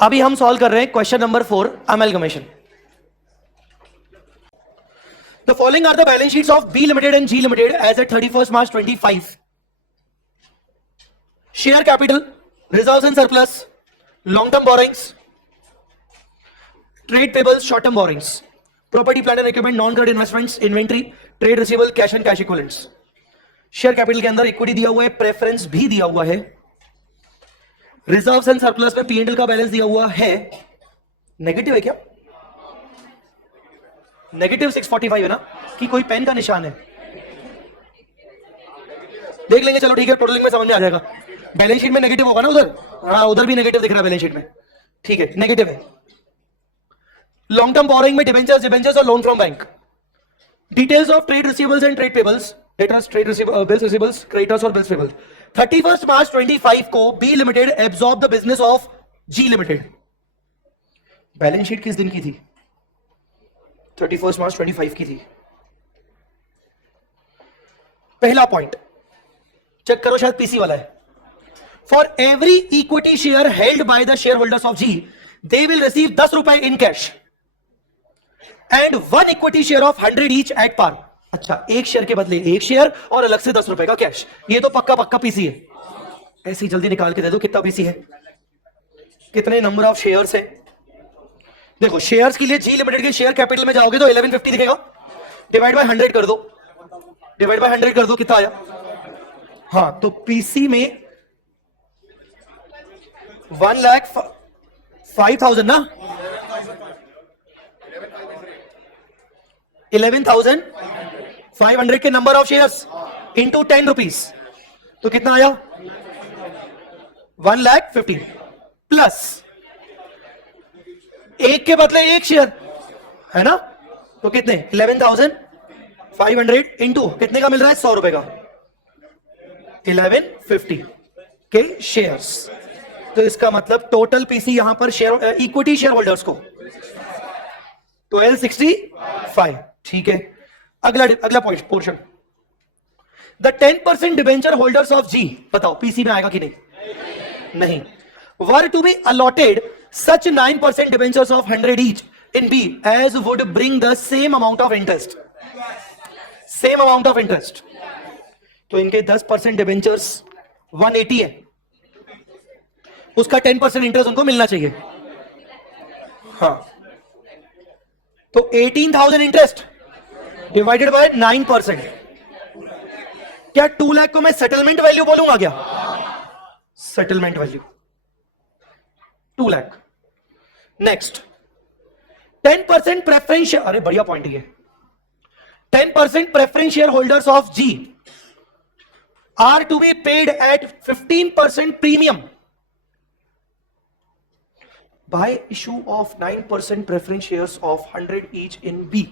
अभी हम सॉल्व कर रहे हैं question number 4, amalgamation. The following are the balance sheets of B Limited and G Limited as at 31st March 25. Share capital, reserves and surplus, long-term borrowings, trade payables, short-term borrowings, property, plant and equipment, non-current investments, inventory, trade receivable, cash and cash equivalents. Share capital के अंदर equity दिया हुआ है, preference भी दिया हुआ है, reserves and surplus में पी एंड एल का बैलेंस दिया हुआ है. नेगेटिव है क्या? नेगेटिव 645 है ना, कि कोई पेन का निशान है? देख लेंगे, चलो ठीक है, टोटलिंग में समझ में आ जाएगा. बैलेंस शीट में नेगेटिव होगा ना उधर, हाँ उधर भी नेगेटिव दिख रहा है बैलेंस शीट में, ठीक है नेगेटिव है. लॉन्ग टर्म बोरोइंग में डिबेंचर्स और loan from bank. Details of trade receivables and trade payables, debtors, trade bills receivables, creditors और बिल्स पेबल. 31st मार्च 25 को B limited absorb the business of G limited. Balance sheet किस दिन की थी? 31st March 25 की थी. पहला point check करो, शायद पीसी वाला है. For every equity share held by the share holders of G, they will receive 10 रुपए in cash and 1 equity share of 100 each at par. अच्छा, एक शेयर के बदले एक शेयर और अलग से 10 रुपए का कैश. ये तो पक्का पक्का पीसी है. ऐसे ही जल्दी निकाल के दे दो कितना पीसी है, कितने नंबर ऑफ शेयर्स है. देखो शेयर्स के लिए जी लिमिटेड के शेयर कैपिटल में जाओगे तो 1150 दिखेगा, डिवाइड बाय 100 कर दो, डिवाइड बाय 100 कर दो, कितना आया? हाँ, तो पीसी में 1,05,000 ना, 11,500 के number of shares into 10 rupees, तो कितना आया? 1,50,000 प्लस एक के बदले एक शेयर है ना, तो कितने? 11,500 इंटू कितने का मिल रहा है? 100 रुपए का, 1150 के शेयर्स. तो इसका मतलब टोटल पीसी यहां पर शेयर इक्विटी शेयर होल्डर्स को 1265. ठीक है, अगला point portion. The 10% debenture holders of G, बताओ पीसी में आएगा कि नहीं? नहीं. Were to be allotted such 9% debentures of 100 each in B as would bring the same amount of interest. Same amount of interest. तो इनके 10% डिबेंचर्स 180 है, उसका 10% इंटरेस्ट उनको मिलना चाहिए. हाँ, तो 18,000 इंटरेस्ट डिवाइडेड बाय 9%. क्या 2 लाख को मैं सेटलमेंट वैल्यू बोलूंगा क्या? Settlement value 2 lakh. Next 10% preference, अरे बढ़िया पॉइंट है. 10% preference share holders of G are to be paid at 15% premium by issue of 9% preference shares of 100 each in B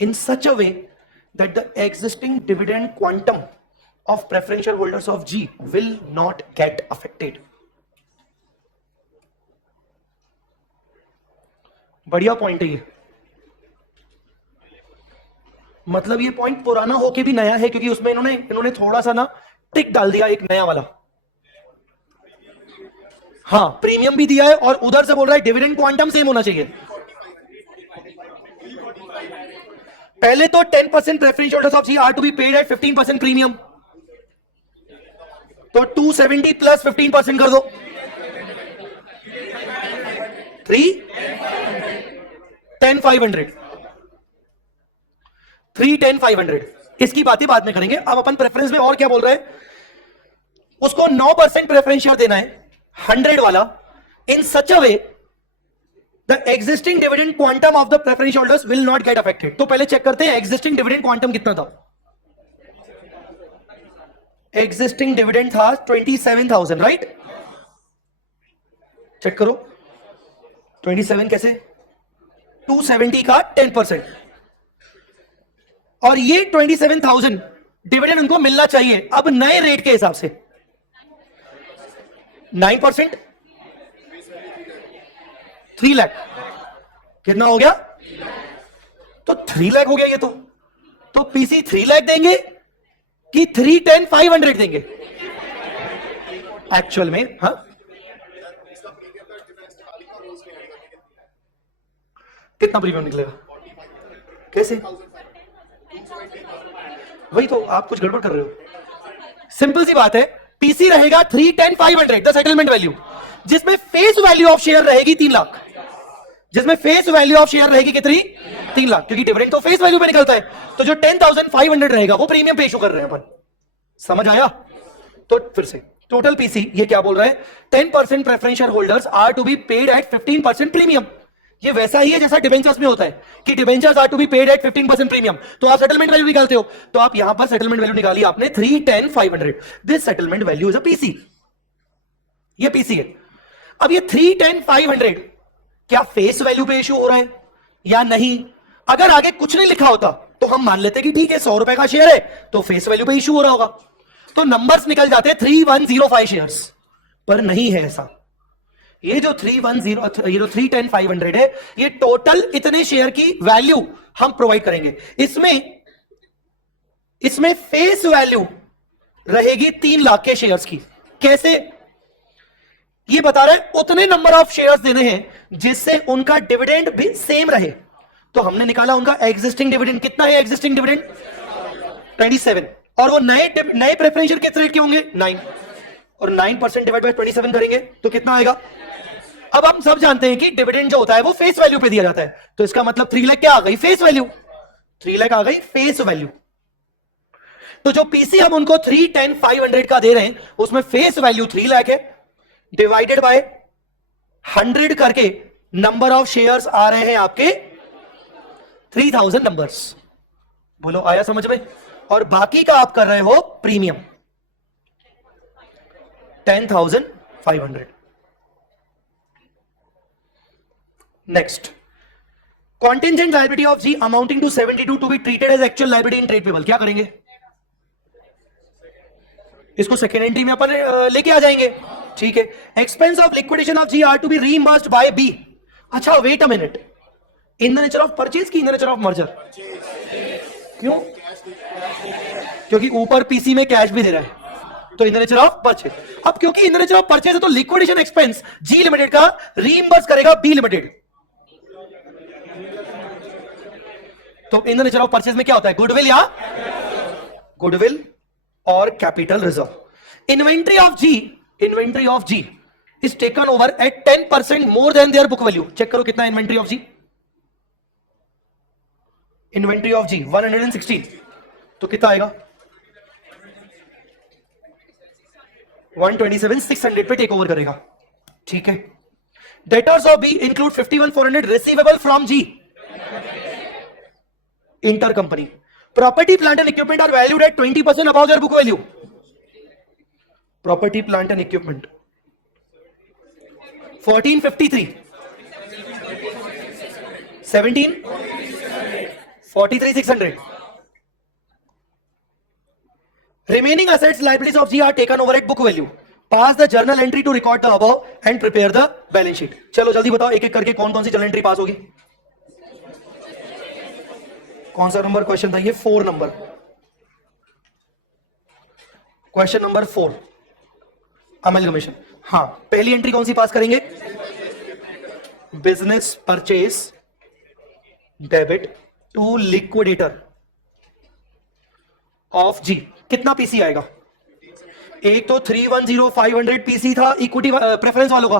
in such a way that the existing dividend quantum of preference share holders of G will not get affected. बढ़िया point है ये. मतलब ये point पुराना होके भी नया है, क्योंकि उसमें इन्होंने थोड़ा सा ना टिक डाल दिया, एक नया वाला. हाँ, प्रीमियम भी दिया है और उधर से बोल रहा है डिविडेंड क्वांटम सेम होना चाहिए. पहले तो 10% preference holders of G are to be paid at 15% premium, तो 270 प्लस 15% कर दो, 310,500. 310,500. इसकी बातें बाद में करेंगे. अब अपन प्रेफरेंस में और क्या बोल रहे हैं, उसको 9% प्रेफरेंस शेयर देना है 100 वाला, in such a way the existing dividend quantum of the preference holders will not get affected. तो पहले चेक करते हैं एग्जिस्टिंग डिविडेंड क्वांटम कितना था. एग्जिस्टिंग डिविडेंड था 27,000, राइट? चेक करो 27 कैसे? 270 का 10%, और ये 27,000 डिविडेंड उनको मिलना चाहिए अब नए रेट के हिसाब से 9%, 3 लाख. कितना हो गया? तो 3 लाख हो गया ये. तो पीसी 3 लाख देंगे कि 310,500 देंगे एक्चुअल में? हाँ, कितना प्रीमियम निकलेगा? कैसे? वही तो, आप कुछ गड़बड़ कर रहे हो। सिंपल सी बात है, पीसी रहेगा 310,500 द सेटलमेंट वैल्यू, जिसमें फेस वैल्यू ऑफ शेयर रहेगी 3 लाख, जिसमें फेस वैल्यू ऑफ शेयर रहेगी कितनी? 3 लाख, क्योंकि डिविडेंड तो फेस वैल्यू पे निकलता है। तो जो 10,500 रहेगा वो प्रीमियम पे इशू कर रहे हैं अपन। समझ आया? तो फिर से टोटल पीसी ये क्या बोल रहा है? 10% preferential holders are to be paid at 15% premium. ये वैसा ही है जैसा डिबेंचर्स में होता है कि debentures are to be paid at 15% premium. तो आप सेटलमेंट वैल्यू निकालते हो, तो आप यहां पर सेटलमेंट वैल्यू निकाली आपने 310,500। This settlement value is a PC. ये पीसी है। अब ये 310,500 क्या फेस वैल्यू पे इशू हो रहा है या नहीं? अगर आगे कुछ नहीं लिखा होता तो हम मान लेते कि ठीक है 100 रुपए का शेयर है तो फेस वैल्यू पे इशू हो रहा होगा, तो नंबर्स निकल जाते 3105 शेयर्स। पर नहीं है ऐसा। ये जो 310,500 है ये टोटल इतने शेयर की वैल्यू हम प्रोवाइड करेंगे। इसमें फेस वैल्यू रहेगी 3 लाख के शेयर्स की। कैसे? ये बता रहा है उतने नंबर ऑफ शेयर्स देने हैं जिससे उनका डिविडेंड भी सेम रहे। तो हमने निकाला उनका एग्जिस्टिंग डिविडेंड। कितना है एग्जिस्टिंग डिविडेंड? 27। और वो नए प्रेफरेंशियल किस रेट के होंगे? 9। और 9% डिवाइड बाय 27 करेंगे तो कितना आएगा? अब हम सब जानते हैं कि डिविडेंड जो होता है वो फेस वैल्यू पे दिया जाता है, तो इसका मतलब 3 लाख क्या आ गई? Face value. 3 लाख आ गई फेस वैल्यू। तो जो पीसी हम उनको 310,500 का दे रहे हैं उसमें फेस वैल्यू 3 लाख है, डिवाइडेड बाय 100 करके नंबर ऑफ शेयर्स आ रहे हैं आपके 3000 नंबर्स। बोलो आया समझ में? और बाकी का आप कर रहे हो premium 10,500। Next, contingent liability of G amounting to 72 to be treated as actual liability in trade payable. क्या करेंगे? इसको सेकेंड एंट्री में अपन लेके आ जाएंगे। ठीक है। Expense of liquidation of G are to be reimbursed by B. अच्छा wait a minute, in the nature of purchase की in the nature of merger? क्यों? क्योंकि ऊपर पीसी में कैश भी दे रहा है तो in the nature of purchase. अब क्योंकि in the nature of purchase है तो लिक्विडेशन एक्सपेंस जी लिमिटेड का रीइंबर्स करेगा बी लिमिटेड। तो in the nature of purchase में क्या होता है? गुडविल या गुडविल और capital reserve. Inventory of G is taken over at 10% more than their book value. Check करो कितना inventory of G? Inventory of G 160। तो कितना आएगा? 127,600 पे टेक ओवर करेगा। ठीक है। Debtors of B include 51,400 receivable from G inter company. Property plant and equipment are valued at 20% above their book value. Property plant and equipment 1453, 17, 43,600। Remaining assets liabilities of G are taken over at book value. Pass the journal entry to record the above and prepare the balance sheet. चलो जल्दी बताओ एक एक करके कौन कौन सी journal entry पास होगी? कौन सा नंबर क्वेश्चन था ये? 4 नंबर। Question number 4 amalgamation. हाँ, पहली एंट्री कौन सी पास करेंगे? Business purchase debit to liquidator of G. कितना पीसी आएगा? एक तो 310,500 पीसी था इक्विटी प्रेफरेंस वालों का।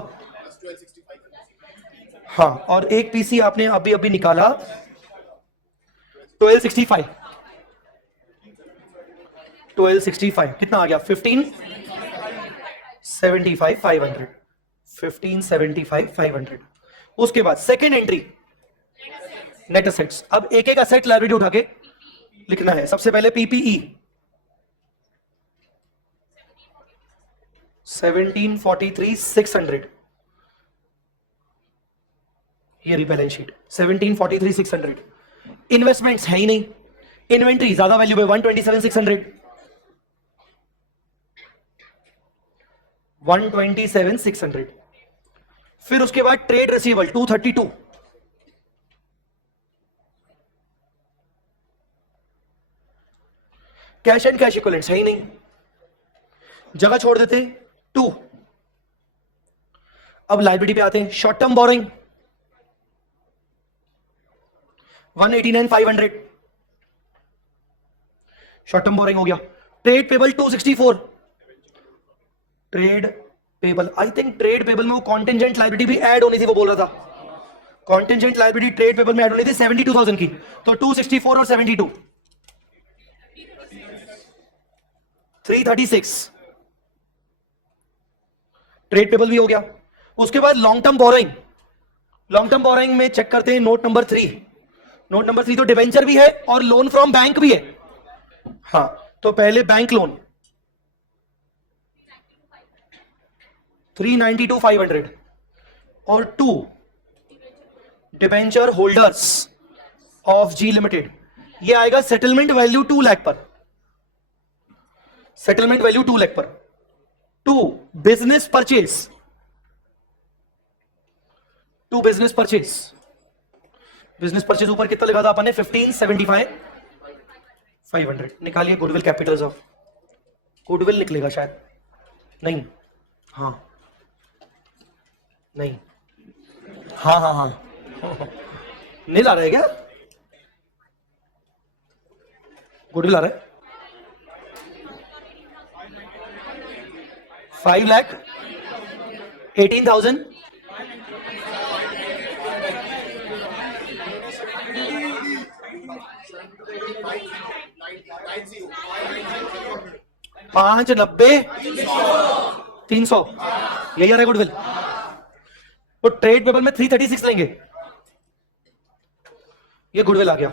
हाँ, और एक पीसी आपने अभी अभी निकाला 1265। 1265 कितना आ गया? 1575,500। 1575,500। उसके बाद सेकेंड एंट्री नेट असेट्स। अब एक एक असेट लायबिलिटी उठा के लिखना है। सबसे पहले पीपीई 1743,600। ये रही बैलेंस शीट 1743,600। इन्वेस्टमेंट्स है ही नहीं। इन्वेंट्री ज्यादा वैल्यू है 127,600। 127,600। फिर उसके बाद trade receivable 232। Cash and cash equivalents है ही नहीं, जगह छोड़ देते 2। अब लायबिलिटी पे आते हैं। Short term borrowing 189,500 short term borrowing हो गया. Trade payable 264. Trade payable, I think trade payable में वो कॉन्टेंजेंट लाइबिलिटी भी ऐड होनी थी, वो बोल रहा था. कॉन्टेंजेंट लाइबिलिटी ट्रेड पेबल में ऐड होनी थी 72,000 की. तो 264 और 72 336 ट्रेड पेबल भी हो गया. उसके बाद long term borrowing. Long term borrowing में चेक करते हैं नोट नंबर 3. नोट नंबर 3 तो डिवेंचर भी है और लोन फ्रॉम बैंक भी है. हाँ, तो पहले बैंक लोन 392,500 और 2 debenture holders of G limited. ये आएगा सेटलमेंट वैल्यू 2 लाख पर. सेटलमेंट वैल्यू 2 लाख पर. 2 business purchase. 2 business purchase. Business purchase ऊपर कितना लिखा था अपन ने? 1575,500. निकालिए गुडविल कैपिटल्स ऑफ. गुडविल निकलेगा शायद. नहीं, हाँ नहीं, हाँ हाँ हाँ नहीं ला रहा है क्या? गुडविल आ रहा है 5,18,000. पांच 90 300 यही आ रहा है गुडविल. तो ट्रेड पेबल में 336 लेंगे. ये गुडविल आ गया.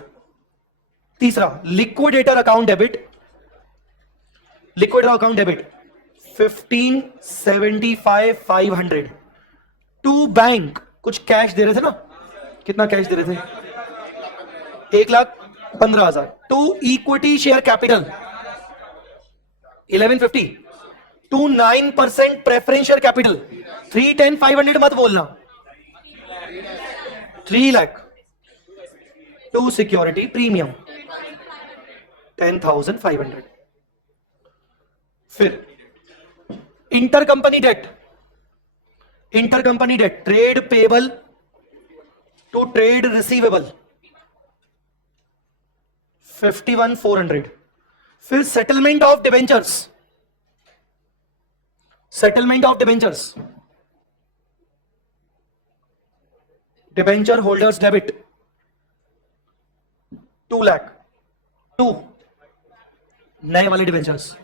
तीसरा liquidator account debit. Liquidator account debit 1575,500 to bank. कुछ कैश दे रहे थे ना? कितना कैश दे रहे थे? 1,15,000. To equity share capital 1150. To 9% preference share capital 310,500 मत बोलना. 3 लाख. To security premium 10,500. फिर intercompany debt. Intercompany debt trade payable to trade receivable 51,400. फिर settlement of debentures. Settlement of debentures. Debenture holders debit 2 lakh. 2 नए वाले डिवेंचर्स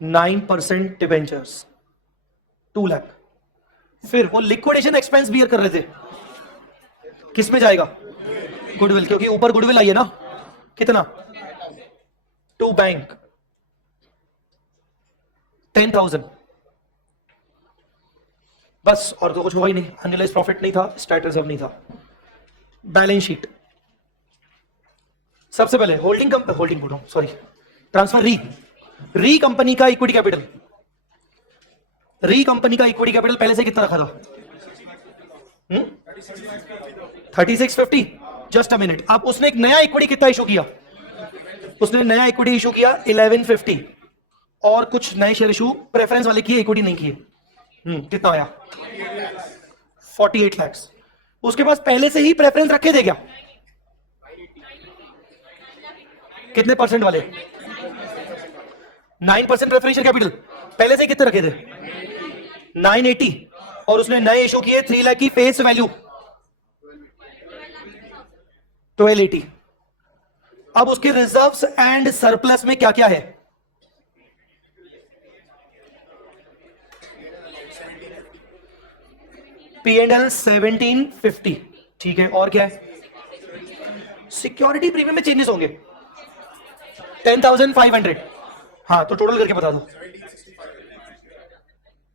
9% डिवेंचर्स 2 लाख. फिर वो liquidation expense beer कर रहे थे. किस में जाएगा? गुडविल, क्योंकि ऊपर गुडविल आई है ना. कितना? To bank 10,000. बस, और तो कुछ हुआ ही नहीं. अनरियलाइज्ड प्रॉफिट नहीं था, स्टैट रिजर्व नहीं था. Balance sheet. सबसे पहले होल्डिंग बोल रहा हूं, सॉरी, ट्रांसफर. री कंपनी का इक्विटी कैपिटल. री कंपनी का इक्विटी कैपिटल पहले से कितना रखा था? 3650. Just a minute. अब उसने एक नया इक्विटी कितना इशू किया? उसने नया इक्विटी इशू किया 1150 और कुछ नए शेयर इशू प्रेफरेंस वाले किए, इक्विटी नहीं किए. कितना आया? 48 लाख. उसके पास पहले से ही प्रेफरेंस रखे थे क्या? कितने परसेंट वाले? 9% प्रेफरेंशियल कैपिटल पहले से कितने रखे थे? 980. और उसने नए इशू किए 3 लाख की फेस वैल्यू 1280. अब उसके रिजर्व्स एंड सरप्लस में क्या क्या है? P&L 1750. ठीक है, और क्या है? सिक्योरिटी प्रीमियम में चेंजेस होंगे 10,500. हाँ, तो टोटल करके बता दो.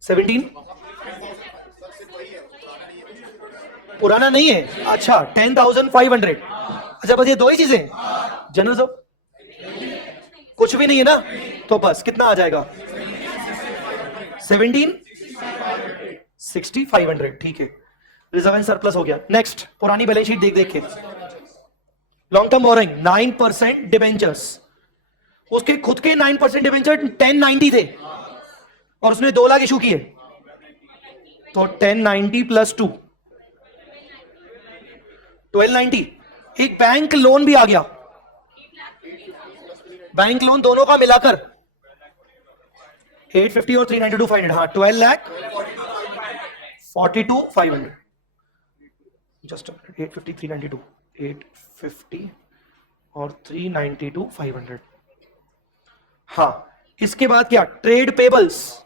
17 पुराना नहीं है. अच्छा, 10,500. अच्छा, बस ये दो ही चीजें. जनरल साहब कुछ भी नहीं है ना, तो बस कितना आ जाएगा? 17,6500. ठीक है, रिजर्व एंड सरप्लस हो गया. नेक्स्ट, पुरानी बैलेंस शीट देख के. Long term borrowing 9% debentures. उसके खुद के 9% डिबेंचर 1090 थे और उसने 2 लाख इशू किए. तो 1090 प्लस 2 1290 एक बैंक लोन भी आ गया, बैंक लोन दोनों का मिलाकर 850 और 392 500, हाँ 12 लाख 42 500, जस्ट 850 392 850 और 392 500। हाँ, इसके बाद क्या, ट्रेड पेबल्स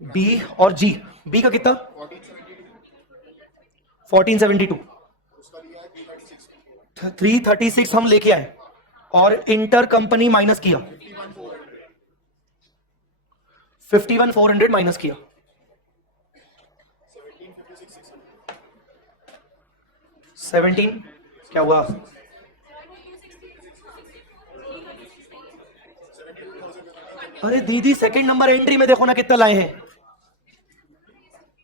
बी और जी, बी का कितना 1472, 336 हम लेके आए और इंटर कंपनी माइनस किया, 51,400 माइनस किया, 17 क्या हुआ, अरे दीदी सेकंड नंबर एंट्री में देखो ना कितना लाए हैं,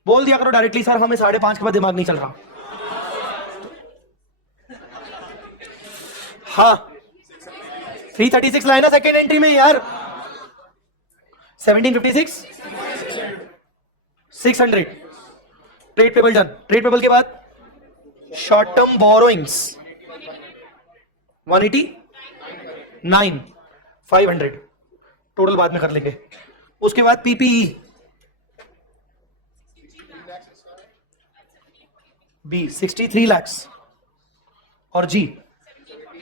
बोल दिया करो डायरेक्टली सर हमें 5:30 के बाद दिमाग नहीं चल रहा। हाँ 336 लाए ना सेकेंड एंट्री में यार, 1756 600, trade payable done. Trade payable के बाद शॉर्ट टर्म बोरोइंग्स 189 500, टोटल बाद में कर लेंगे। उसके बाद पीपीई बी 63 lakhs और जी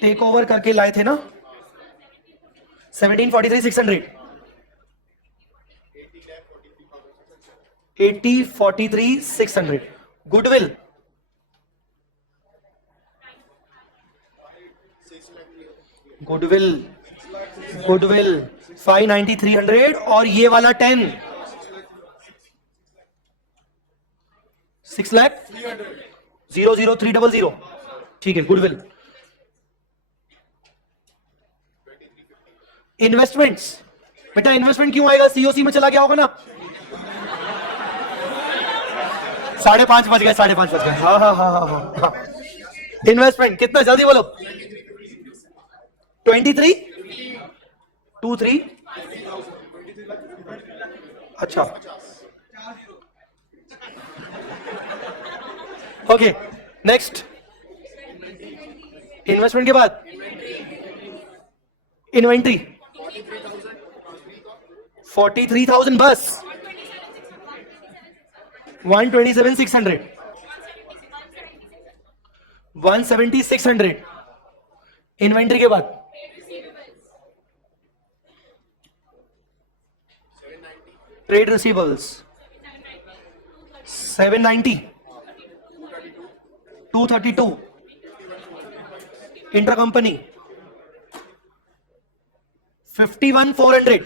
टेक ओवर करके लाए थे ना 1743 600, 8043 600, गुडविल गुडविल गुडविल 590 300 और ये वाला 10 6 लाख 00300, ठीक है गुडविल। इन्वेस्टमेंट्स, बेटा इन्वेस्टमेंट क्यों आएगा, सीओसी में चला गया होगा ना, 5:30 बज गए, 5:30 बज गए, हाँ हाँ हाँ हाँ हाँ। इन्वेस्टमेंट कितना जल्दी बोलो, 23 23, अच्छा ओके नेक्स्ट। इन्वेस्टमेंट के बाद इन्वेंट्री 43,000 बस 127 600, 170 600। इन्वेंट्री के बाद ट्रेड रिसीवेबल्स 790 232, इंटर कंपनी 51,400,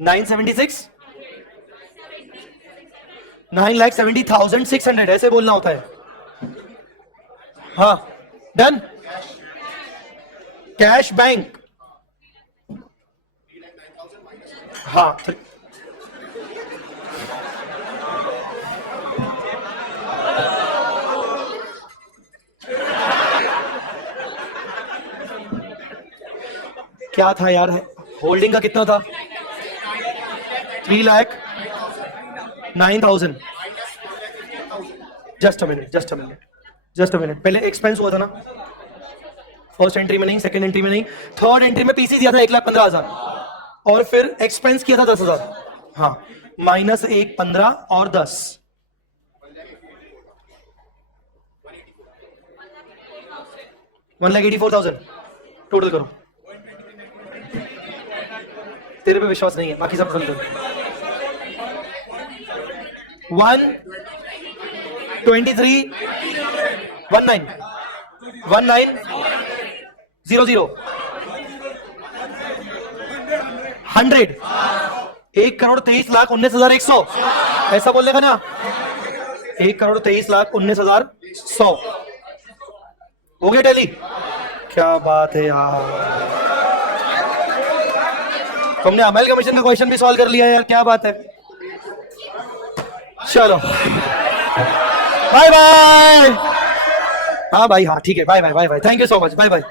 976 9,70,600, ऐसे बोलना होता है। हाँ डन। कैश बैंक, हाँ क्या था यार, होल्डिंग का कितना था, 3,09,000, just a minute just a minute just a minute, पहले एक्सपेंस हुआ था ना, फर्स्ट एंट्री में नहीं, सेकंड एंट्री में नहीं, थर्ड एंट्री में पीसी दिया था 1,15,000 और फिर एक्सपेंस किया था 10,000, हाँ माइनस 1 15 और 10, 1,84,000 टोटल करो। तेरे पे विश्वास नहीं है, बाकी सब टोटल करो। 123 19 1900 100 1,23,19,100, ऐसा बोलने का ना, 1,23,19,100 हो गया टैली। क्या बात है यार, तुमने अमेल कमीशन का क्वेश्चन भी सॉल्व कर लिया यार, क्या बात है। चलो बाय बाय, हाँ भाई हाँ ठीक है, bye bye bye bye, thank you so much, bye bye.